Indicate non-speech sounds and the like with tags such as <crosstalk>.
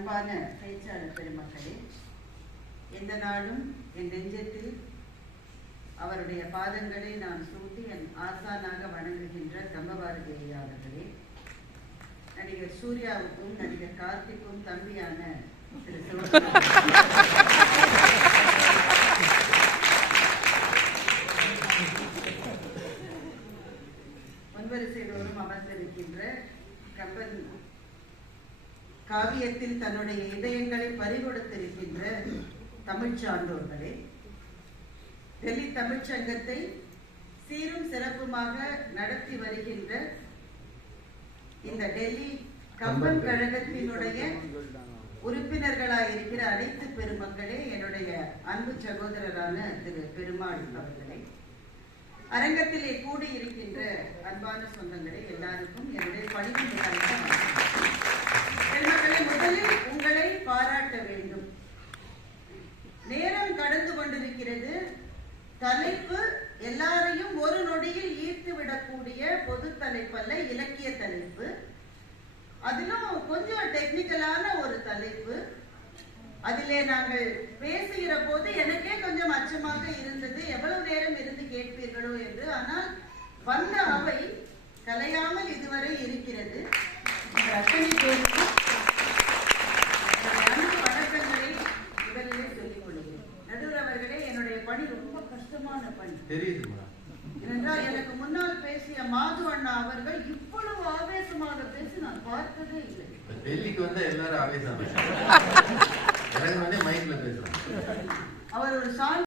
அன்பான பேச்சாளர் பெருமக்களே எந்த நாளும் என் நெஞ்சத்தில் அவருடைய பாதங்களை நான் சூட்டி என் ஆசானாக வணங்குகின்ற கம்பபாரதி ஐயா அவர்களே நடிகர் சூர்யாவுக்கும் நடிகர் கார்த்திக்கும் தம்பியான திரு சிவகுமார் முன்வரிசையிலோரும் <laughs> அமர்ந்திருக்கின்ற கம்பன் காவியத்தில் தன்னுடைய இதயங்களை பறிகொடுத்திருக்கின்ற தமிழ்ச் சான்றோர்களே டெல்லி தமிழ்ச் சங்கத்தை சீரும் சிறப்புமாக நடத்தி வருகின்ற இந்த டெல்லி கம்பன் கழகத்தினுடைய உறுப்பினர்களாக இருக்கிற அனைத்து பெருமக்களே என்னுடைய அன்பு சகோதரரான திரு பெருமாள் அவர்களே அரங்கத்திலே கூடியிருக்கின்ற அன்பான சொந்தங்களே எல்லாருக்கும் என்னுடைய பணிவு தலைப்பு எல்லாரையும் ஒரு நொடியில் ஈர்த்து விடக்கூடிய பொது தலைப்பல்ல இலக்கிய தலைப்பு அதிலும் கொஞ்சம் டெக்னிக்கலான ஒரு தலைப்பு அதிலே நாங்கள் பேசுகிற போது எனக்கே கொஞ்சம் அச்சமாக இருந்தது எவ்வளவு நேரம் இருந்து கேட்பீர்களோ என்று. ஆனால் வந்த அவை கலையாமல் இதுவரை இருக்கிறது. அத்தனை பேருக்கும் என்னுடைய அன்பு வணக்கங்களை முதலிலே சொல்லிக் கொள்கிறேன் நடுவர் அவர்களே என்னுடைய பணி ரொம்ப கஷ்டமான பணி. தெரியுதுமா ஏனென்றால் எனக்கு முன்னால் பேசிய மாது அண்ணா அவர்கள் இவ்வளவு ஆவேசமாக பேசி நான் பார்த்ததே இல்லை. டெல்லிக்கு வந்தா எல்லாரும் ஆவேசம் <laughs> எனக்கு வந்து மைக்ல பேசுறோம் அவர் ஒரு சான்